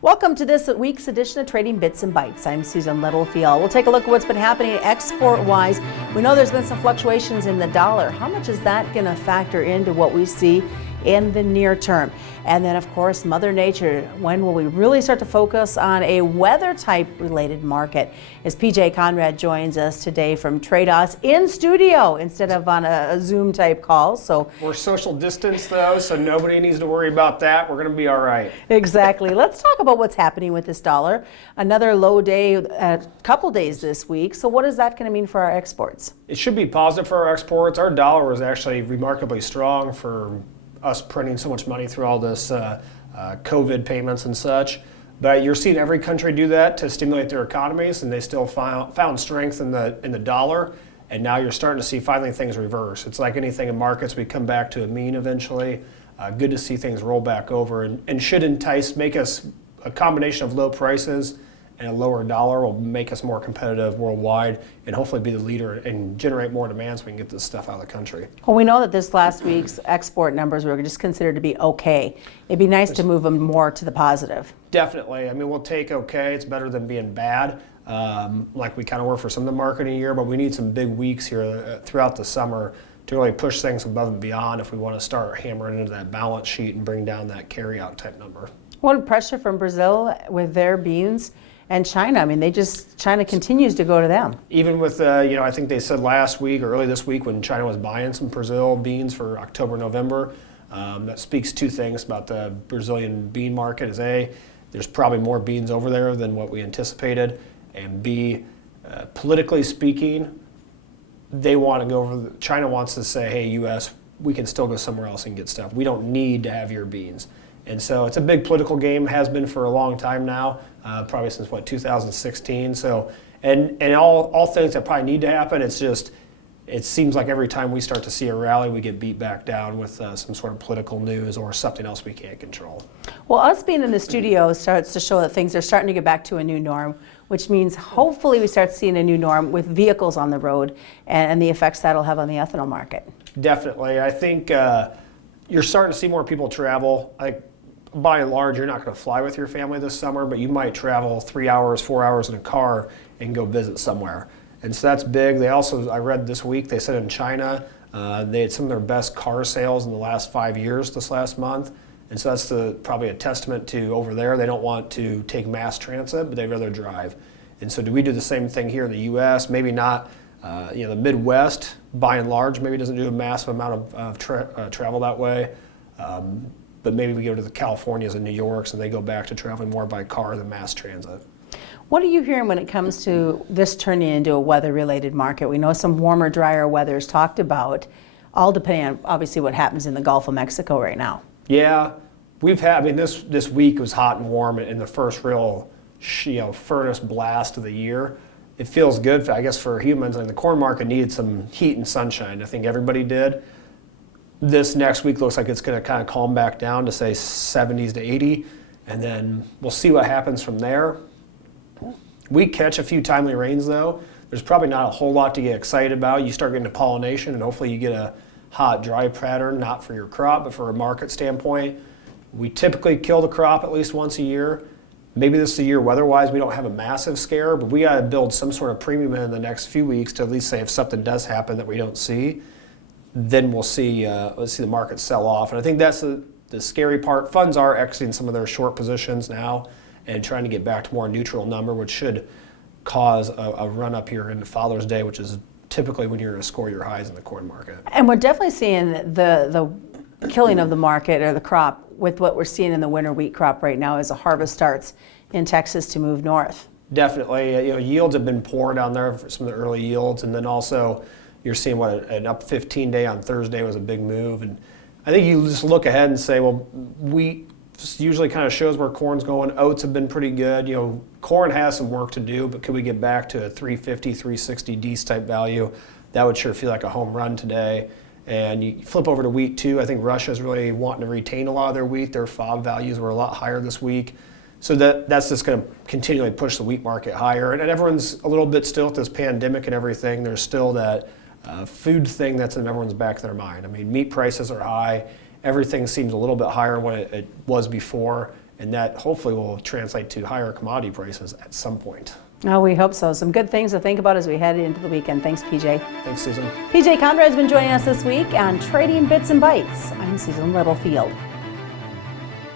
Welcome to this week's edition of Trading Bits and Bytes. I'm Susan Littlefield. We'll take a look at what's been happening export-wise. We know there's been some fluctuations in the dollar. How much is that going to factor into what we see in the near term? And then, of course, Mother Nature. When will we really start to focus on a weather-type related market? As PJ Conradt joins us today from Tredas in studio instead of on a Zoom-type call. So we're social distance, though, so nobody needs to worry about that. We're going to be all right. Exactly. Let's talk about what's happening with this dollar. Another low day, a couple days this week. So what is that going to mean for our exports? It should be positive for our exports. Our dollar was actually remarkably strong for us printing so much money through all this COVID payments and such. But you're seeing every country do that to stimulate their economies, and they still found strength in the dollar. And now you're starting to see finally things reverse. It's like anything in markets, we come back to a mean eventually. Good to see things roll back over and should make us a combination of low prices and a lower dollar will make us more competitive worldwide and hopefully be the leader and generate more demand so we can get this stuff out of the country. Well, we know that this last week's export numbers were just considered to be okay. It'd be nice to move them more to the positive. Definitely. I mean, we'll take okay. It's better than being bad, like we kind of were for some of the marketing year, but we need some big weeks here throughout the summer to really push things above and beyond if we want to start hammering into that balance sheet and bring down that carryout type number. What pressure from Brazil with their beans and China? I mean, China continues to go to them. Even with, I think they said last week or early this week when China was buying some Brazil beans for October, November, that speaks two things about the Brazilian bean market. Is A, there's probably more beans over there than what we anticipated, and B, politically speaking, they want to go over. China wants to say, hey, U.S., we can still go somewhere else and get stuff. We don't need to have your beans. And so it's a big political game, has been for a long time now, probably since 2016. So, and all things that probably need to happen. It's just, it seems like every time we start to see a rally, we get beat back down with some sort of political news or something else we can't control. Well, us being in the studio starts to show that things are starting to get back to a new norm, which means hopefully we start seeing a new norm with vehicles on the road and the effects that'll have on the ethanol market. Definitely. I think you're starting to see more people travel. By and large, you're not going to fly with your family this summer, but you might travel 3 hours, 4 hours in a car and go visit somewhere. And so that's big. They also, I read this week, they said in China, they had some of their best car sales in the last 5 years this last month. And so that's probably a testament to over there. They don't want to take mass transit, but they'd rather drive. And so do we do the same thing here in the U.S.? Maybe not. The Midwest, by and large, maybe doesn't do a massive amount of travel that way. But maybe we go to the Californias and New Yorks and they go back to traveling more by car than mass transit. What are you hearing when it comes to this turning into a weather-related market? We know some warmer, drier weather is talked about, all depending on obviously what happens in the Gulf of Mexico right now. Yeah, this week was hot and warm in the first real furnace blast of the year. It feels good, I guess, for humans. And the corn market needed some heat and sunshine. I think everybody did. This next week looks like it's going to kind of calm back down to say 70s to 80, and then we'll see what happens from there. We catch a few timely rains though. There's probably not a whole lot to get excited about. You start getting to pollination, and hopefully you get a hot, dry pattern, not for your crop, but for a market standpoint. We typically kill the crop at least once a year. Maybe this is a year weather-wise we don't have a massive scare, but we got to build some sort of premium in the next few weeks to at least say if something does happen that we don't see, then we'll see the market sell off. And I think that's the scary part. Funds are exiting some of their short positions now and trying to get back to more neutral number, which should cause a run up here into Father's Day, which is typically when you're going to score your highs in the corn market. And we're definitely seeing the killing of the market or the crop with what we're seeing in the winter wheat crop right now as the harvest starts in Texas to move north. Definitely. Yields have been poor down there for some of the early yields, and then also you're seeing an up 15 day on Thursday was a big move. And I think you just look ahead and say, well, wheat usually kind of shows where corn's going. Oats have been pretty good. Corn has some work to do, but could we get back to a 350, 360 D's type value? That would sure feel like a home run today. And you flip over to wheat too. I think Russia's really wanting to retain a lot of their wheat. Their FOB values were a lot higher this week. So that's just going to continually push the wheat market higher. And everyone's a little bit still with this pandemic and everything. There's still that food thing that's in everyone's back of their mind. I mean, meat prices are high. Everything seems a little bit higher than what it was before. and that hopefully will translate to higher commodity prices at some point. Oh, we hope so. Some good things to think about as we head into the weekend. Thanks, PJ. Thanks, Susan. PJ Conradt has been joining us this week on Trading Bits and Bytes. I'm Susan Littlefield.